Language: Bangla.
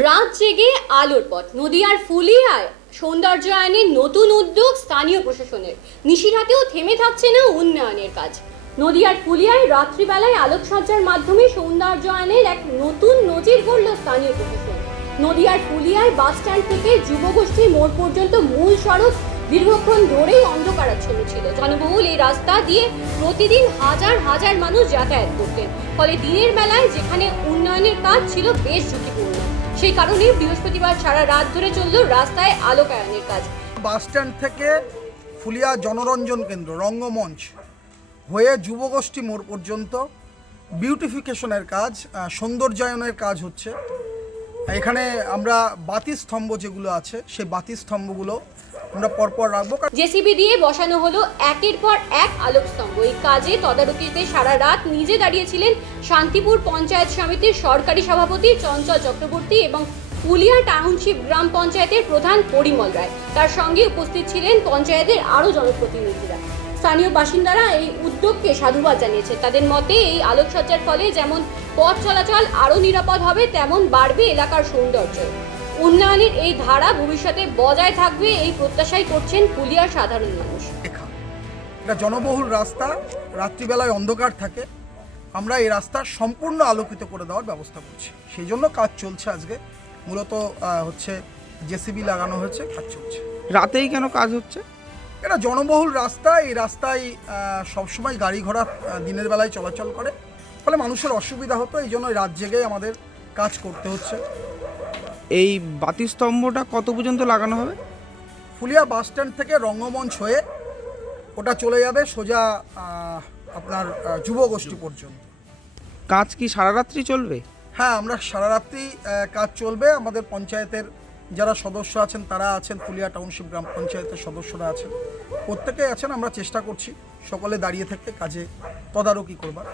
রাত জেগে আলোর পথ নদিয়ার ফুলিয়ায় সৌন্দর্যায়নের নতুন উদ্যোগ স্থানীয় প্রশাসনের। নিশিরাতেও থেমে থাকছে না উন্নয়নের কাজ। নদিয়ার ফুলিয়ায় রাত্রিবেলায় আলোকসজ্জার মাধ্যমে সৌন্দর্যায়নের এক নতুন নজির গড়ল স্থানীয় প্রশাসন। নদিয়ার ফুলিয়ায় বাস স্ট্যান্ড থেকে যুবগোষ্ঠী মোড় পর্যন্ত মূল সড়ক দীর্ঘক্ষণ ধরেই অন্ধকারাচ্ছন্ন ছিল। জনবহুল এই রাস্তা দিয়ে প্রতিদিন হাজার হাজার মানুষ যাতায়াত করতেন। ফলে দিনের বেলায় যেখানে উন্নয়নের কাজ ছিল বেশ ঝুঁকিপূর্ণ, সেই কারণে বৃহস্পতিবার সারা রাত ধরে চলল রাস্তায় আলোকায়নের কাজ। বাস স্ট্যান্ড থেকে ফুলিয়া জনরঞ্জন কেন্দ্র রঙ্গমঞ্চ হয়ে যুবগোষ্ঠী মোড় পর্যন্ত বিউটিফিকেশনের কাজ, সৌন্দর্যায়নের কাজ হচ্ছে। এখানে আমরা বাতি স্তম্ভ যেগুলো আছে সেই বাতি স্তম্ভগুলো আমরা পরপর রাখবো। জেসিবি দিয়ে বসানো হলো একের পর এক আলোক স্তম্ভ। এই কাজে তদারকিতে সারা রাত নিজে দাঁড়িয়েছিলেন শান্তিপুর পঞ্চায়েত সমিতির সরকারি সভাপতি চঞ্চল চক্রবর্তী এবং ফুলিয়া টাউনশিপ গ্রাম পঞ্চায়েতের প্রধান পরিমল রায়। তার সঙ্গে উপস্থিত ছিলেন পঞ্চায়েতের আরও জনপ্রতিনিধিরা। স্থানীয় বাসিন্দারা এই উদ্যোগকে সাধুবাদ জানিয়েছে। তাদের মতে এই আলোকসজ্জার ফলে যেমন পথ চলাচল আরও নিরাপদ হবে, তেমন বাড়বে এলাকার সৌন্দর্য। উন্নয়নের এই ধারা ভবিষ্যতে বজায় থাকবে এই প্রত্যাশাই করছেন ফুলিয়ার সাধারণ মানুষ। এটা জনবহুল রাস্তা, রাত্রিবেলায় অন্ধকার থাকে, আমরা এই রাস্তা সম্পূর্ণ আলোকিত করে দেওয়ার ব্যবস্থা করছি। সেই জন্য কাজ চলছে। আজকে মূলত হচ্ছে জেসিবি লাগানো হয়েছে, কাজ চলছে। রাতেই কেন কাজ হচ্ছে? এটা জনবহুল রাস্তা, এই রাস্তায় সবসময় গাড়ি ঘোড়া দিনের বেলায় চলাচল করে, ফলে মানুষের অসুবিধা হতো, এই জন্য রাত জেগে আমাদের কাজ করতে হচ্ছে। এই বাতি স্তম্ভটা কত পর্যন্ত লাগানো হবে? ফুলিয়া বাস স্ট্যান্ড থেকে রঙ্গমঞ্চ হয়ে ওটা চলে যাবে সোজা আপনার যুবগোষ্ঠী পর্যন্ত। কাজ কি সারা রাত্রি চলবে? হ্যাঁ, আমরা সারা রাত্রি কাজ চলবে। আমাদের পঞ্চায়েতের যারা সদস্য আছেন তারা আছেন, ফুলিয়া টাউনশিপ গ্রাম পঞ্চায়েতের সদস্যরা আছেন, প্রত্যেকেই আছেন। আমরা চেষ্টা করছি সকলে দাঁড়িয়ে থেকে কাজে তদারকি করবার।